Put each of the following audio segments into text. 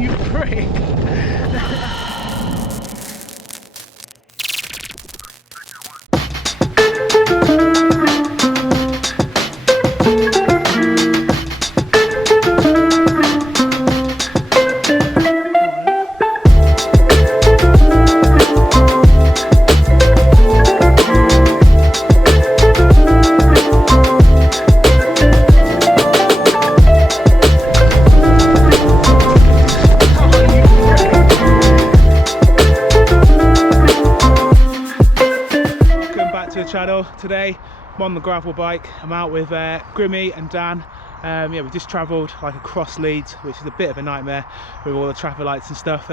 you prick! Channel. Today I'm on the gravel bike. I'm out with Grimmy and Dan. Yeah, we just travelled like across Leeds, which is a bit of a nightmare with all the traffic lights and stuff.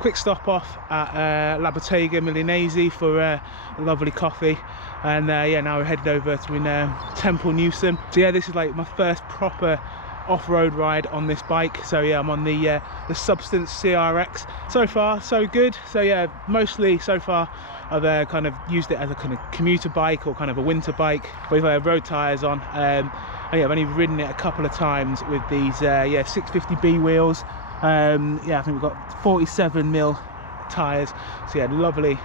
Quick stop off at La Bottega Milanese for a lovely coffee, and yeah, now we're headed over to Temple Newton. So yeah, this is like my first proper off-road ride on this bike. So yeah, I'm on the Substance CRX. So far so good. So yeah, mostly so far I've kind of used it as a kind of commuter bike or kind of a winter bike with road tyres on. And yeah, I've only ridden it a couple of times with these yeah 650B wheels. Yeah, I think we've got 47mm tyres, so yeah, lovely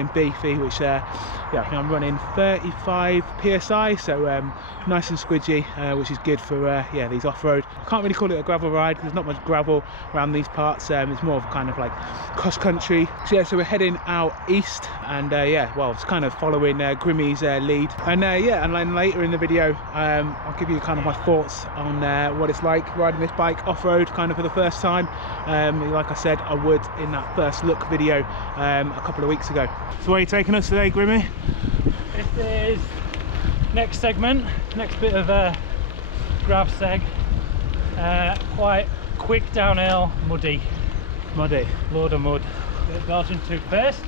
and beefy, which yeah, I think I'm running 35 psi, so nice and squidgy, which is good for yeah, these off-road. Can't really call it a gravel ride because there's not much gravel around these parts. It's more of kind of like cross country. So yeah, so we're heading out east, and yeah, well, it's kind of following Grimmy's lead, and yeah, and then later in the video I'll give you kind of my thoughts on what it's like riding this bike off-road kind of for the first time. Like I said I would in that first look video a couple of weeks ago. So where are you taking us today, Grimmy? This is next segment, next bit of grav seg. Quite quick downhill, muddy, load of mud. Belgian Toothpaste.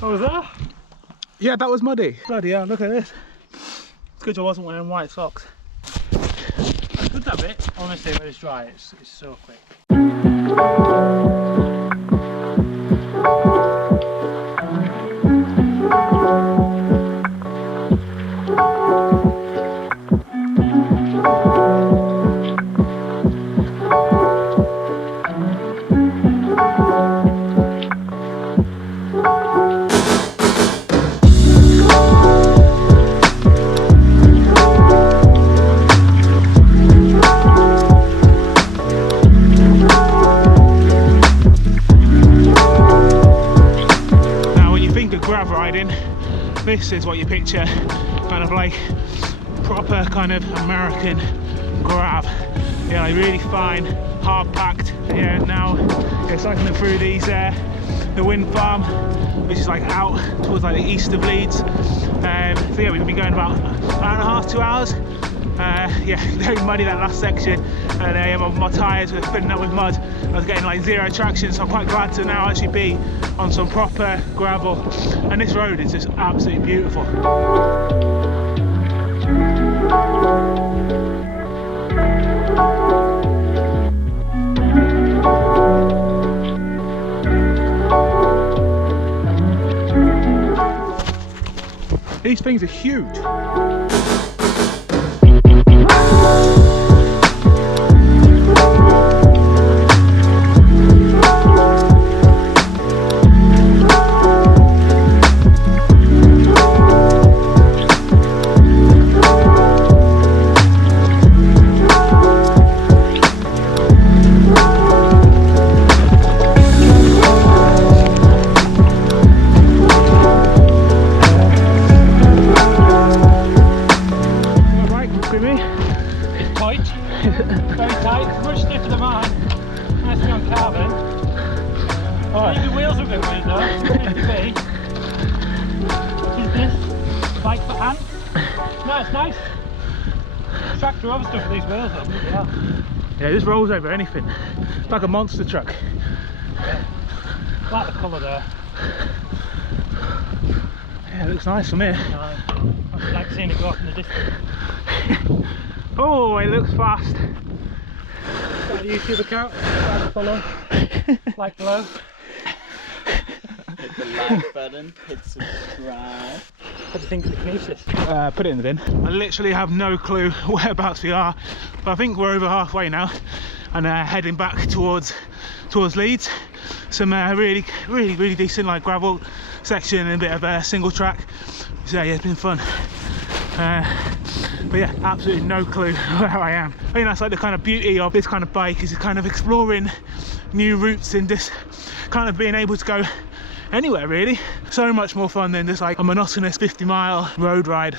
What was that? Yeah, that was muddy. Bloody hell, look at this. It's good I wasn't wearing white socks. It's good that bit. Honestly, when it's dry, it's so quick. This is what you picture, kind of like proper kind of American grav. Yeah, like really fine, hard packed. Yeah, now yeah, cycling through these the wind farm, which is like out towards like the east of Leeds. So yeah, we've been going about an hour and a half, 2 hours. Yeah, very muddy that last section, and yeah, my tyres were filling up with mud. I was getting like zero traction, so I'm quite glad to now actually be on some proper gravel, and this road is just absolutely beautiful. These things are huge. Very tight, much stiffer than mine. Nicely on carbon. Alright. The wheels are a bit weird though. 250B. What is this? Bike for hand? No, it's nice. Tractor over stuff for these wheels though. Yeah, this rolls over anything. It's like a monster truck. Yeah. I like the colour there. Yeah, it looks nice from here. I like seeing it go off in the distance. Oh, it looks fast. Got a YouTube account, follow, like below. Hit the like button, hit subscribe. What do you think of the kinesis? Put it in the bin. I literally have no clue whereabouts we are, but I think we're over halfway now and heading back towards Leeds. Some really decent like gravel section and a bit of a single track. So yeah, it's been fun. But yeah, absolutely no clue where I am. I think that's like the kind of beauty of this kind of bike, is kind of exploring new routes and just kind of being able to go anywhere really. So much more fun than just like a monotonous 50-mile road ride.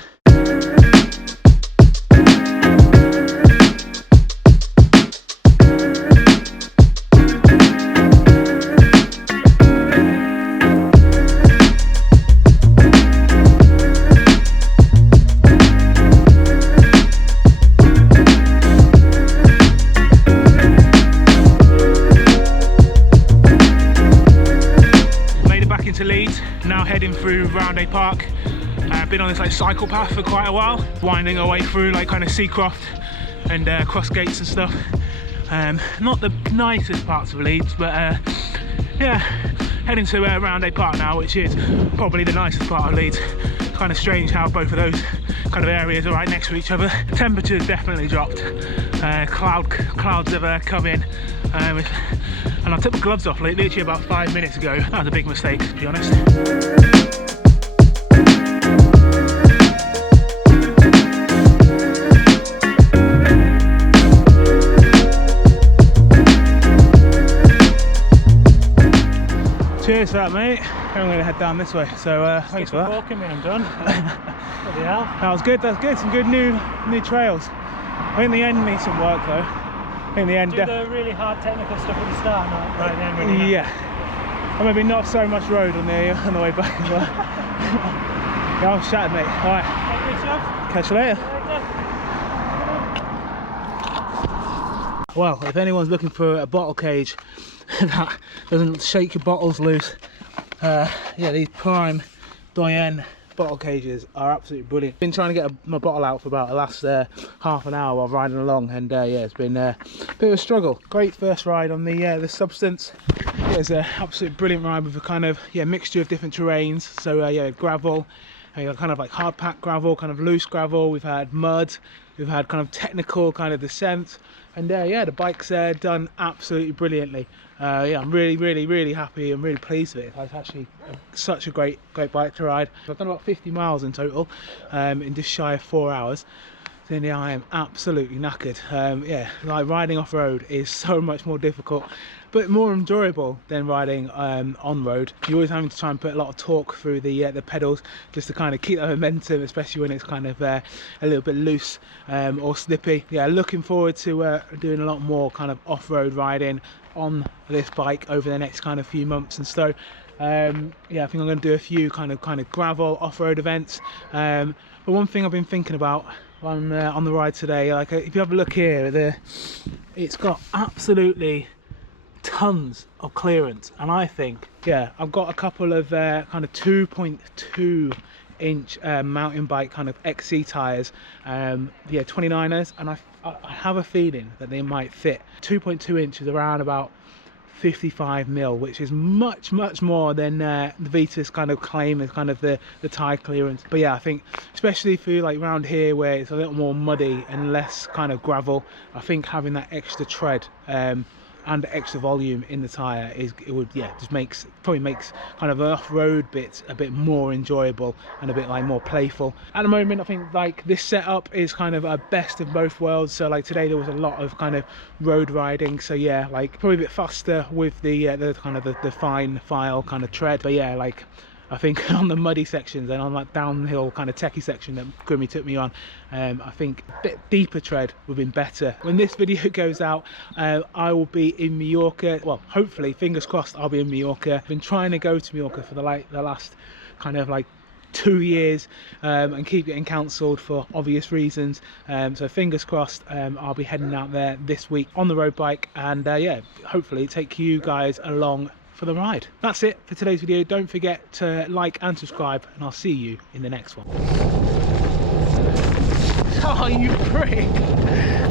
To Leeds, now heading through Roundhay Park. I've been on this like cycle path for quite a while, winding our way through like kind of Seacroft and cross gates and stuff. Not the nicest parts of Leeds, but yeah, heading to Roundhay Park now, which is probably the nicest part of Leeds. Kind of strange how both of those kind of areas are right next to each other. Temperature's definitely dropped. Clouds have come in. And I took my gloves off literally about 5 minutes ago. That was a big mistake, to be honest. Cheers for that, mate. I'm going to head down this way, so thanks for that. Walking me, I'm done. Bloody hell. That was good, that's good. Some good new trails. I think the end needs some work though. In the end, do the really hard technical stuff at the start, not right at the end. Really, yeah, and maybe not so much road on the way back as well. Yeah, I'm shattered, mate. All right, catch you later. Well, if anyone's looking for a bottle cage that doesn't shake your bottles loose, yeah, these Prime Doyen bottle cages are absolutely brilliant. Been trying to get my bottle out for about the last half an hour while riding along, and yeah, it's been a bit of a struggle. Great first ride on the Substance. It was an absolute brilliant ride with a kind of mixture of different terrains. So yeah, gravel, kind of like hard packed gravel, kind of loose gravel. We've had mud, we've had kind of technical kind of descent, and yeah, the bike's done absolutely brilliantly. Yeah, I'm really happy and really pleased with it. It's actually such a great bike to ride. I've done about 50 miles in total in just shy of 4 hours. Then yeah, I am absolutely knackered. Yeah, like riding off road is so much more difficult, but more enjoyable than riding on road. You're always having to try and put a lot of torque through the pedals just to kind of keep that momentum, especially when it's kind of a little bit loose or slippy. Yeah, looking forward to doing a lot more kind of off-road riding on this bike over the next kind of few months and so. Yeah, I think I'm going to do a few kind of gravel off-road events. But one thing I've been thinking about on the ride today, like if you have a look here, it's got absolutely tons of clearance, and I think, yeah, I've got a couple of kind of 2.2 inch mountain bike kind of XC tires, yeah, 29ers, and I have a feeling that they might fit. 2.2 inches around about 55 mil, which is much more than the Vitus kind of claim as kind of the tire clearance. But yeah, I think especially for like around here where it's a little more muddy and less kind of gravel, I think having that extra tread and extra volume in the tire probably makes kind of off-road bits a bit more enjoyable and a bit like more playful. At the moment, I think like this setup is kind of a best of both worlds. So like today there was a lot of kind of road riding, so yeah, like probably a bit faster with the kind of the fine file kind of tread, but yeah, like I think on the muddy sections and on that downhill kind of techie section that Grimmy took me on, I think a bit deeper tread would have been better. When this video goes out, I will be in Mallorca. Well, hopefully, fingers crossed, I'll be in Mallorca. I've been trying to go to Mallorca for the last kind of like 2 years, and keep getting cancelled for obvious reasons, so fingers crossed. I'll be heading out there this week on the road bike, and yeah, hopefully take you guys along for the ride. That's it for today's video. Don't forget to like and subscribe, and I'll see you in the next one. Oh, you prick!